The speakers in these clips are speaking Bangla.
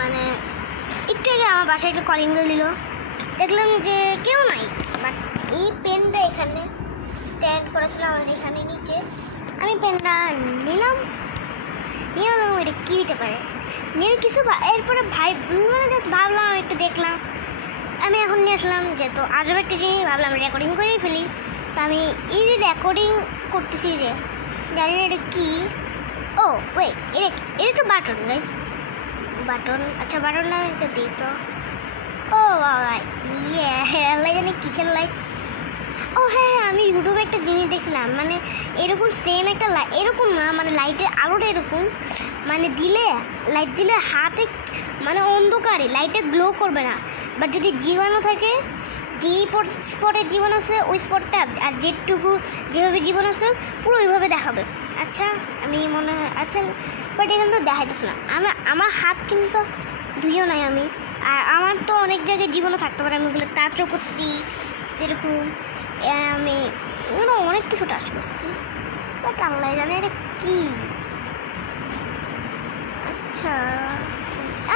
মানে একটু আগে আমার বাসায় একটা কলিং বেল দিল, দেখলাম যে কেউ নাই, বাট এই পেনটা এখানে স্ট্যান্ড করেছিল আমার এখানে নিচে। আমি পেনটা নিলাম, নিয়ে বললাম এটা কী হতে পারে, নিয়ে কিছু এরপরে মানে জাস্ট ভাবলাম একটু দেখলাম। আমি এখন নিয়ে আসলাম, যেহেতু আজব একটা জিনিস ভাবলাম রেকর্ডিং করেই ফেলি। তো আমি এই রেকর্ডিং করতেছি যে জানি না এটা কী। ও ওয়েট, এটা তো বাটন গাইস, বাটন। আচ্ছা বাটনটা আমি এটা দিই তো। ও বাবা ইয়ে জানি কিসের লাইট। ও হ্যাঁ, আমি ইউটিউবে একটা জিনিস দেখছিলাম, মানে এরকম সেম একটা এরকম না, মানে লাইটের আলোটা এরকম, মানে লাইট দিলে হাতে মানে অন্ধকারে লাইটে গ্লো করবে না, বাট যদি জীবাণু থাকে, যে স্পটে জীবাণু আছে ওই স্পটটা আর যেভাবে জীবাণু আছে পুরো ওইভাবে দেখাবে। আচ্ছা আমি মনে হয় আচ্ছা, বাট এখানে তো দেখাইতেছে না। আমার হাত কিন্তু ধুইও নাই আমি, আর আমার তো অনেক জায়গায় জীবাণু থাকতে পারে, আমি ওগুলো টাচও করছি এরকম, আমি অনেক কিছু টাচ করছি, বাট আল্লাহ জানে এটা কী। আচ্ছা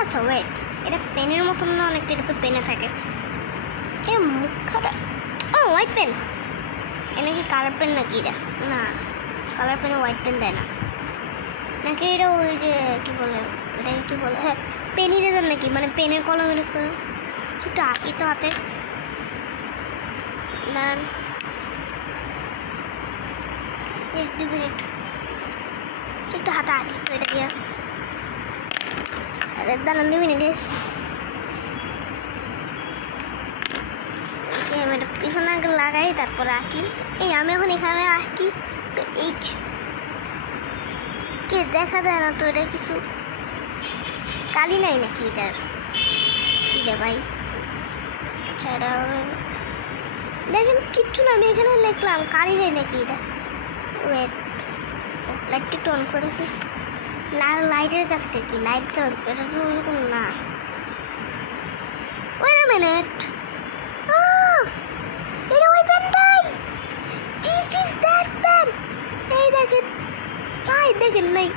আচ্ছা ওয়েট, এটা পেনের মতন না অনেকটা, এটা তো পেনে থাকে। এ মুখটা ও হোয়াইট পেন, এটা কি কালার পেন নাকি? এটা না, কালার পেনে হোয়াইট পেন দেয় না নাকি? এটা ওই যে কী বলে, এটাকে কী বলে, হ্যাঁ পেন ইরেজার নাকি, মানে পেনের কলম এরকম ছোটো আঁকি তো হাতে। দাঁড়ান 2 মিনিট, একটু হাতে আঁকি তো এটা দিয়ে। দাঁড়ান 2 মিনিট এসে এটা পিছনে আগে লাগাই তারপরে আঁকি। এই আমি এখন এখানে আঁকি, এইচ কে দেখা যায় না তো, এটা কিছু কালি নাই নাকি এটার? কী রে ভাই, আচ্ছা এটা দেখেন কিচ্ছু না, আমি এখানে লিখলাম কালি নাই নাকি এটা। ওয়েট, লাইটটা একটু অন করে কি, লাইটের কাছটা কি লাইট কেন, এটা তো ওরকম না। ওয়েট আ মিনিট, এটা ওই পেনটাই, দিস ইজ দ্যাট পেন। এই দেখেন ভাই, দেখেন নাই,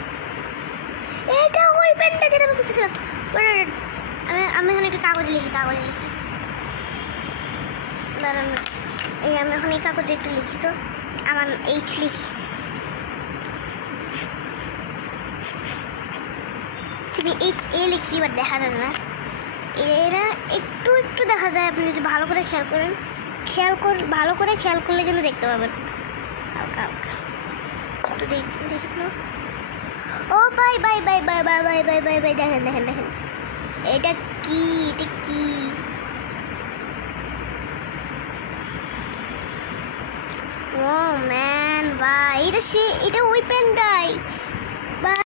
এটা ওই পেনটা যেটা আমি খুঁজতেছিলাম। আমি এখন একটা কাগজে লিখি দাঁড়ান, এই আমি এখন এই কাগজে একটু লিখি তো, আমার এইচ লিখি, তুমি এইচ এ লিখছি, এবার দেখা যায় না, এরা একটু দেখা যায়। আপনি যদি ভালো করে ভালো করে খেয়াল করলে কিন্তু দেখতে পাবেন হালকা হালকা। একটু দেখি না, ও বাই দেখেন এটা কি, ও ম্যান ভাই, এটা ওই পেনটাই।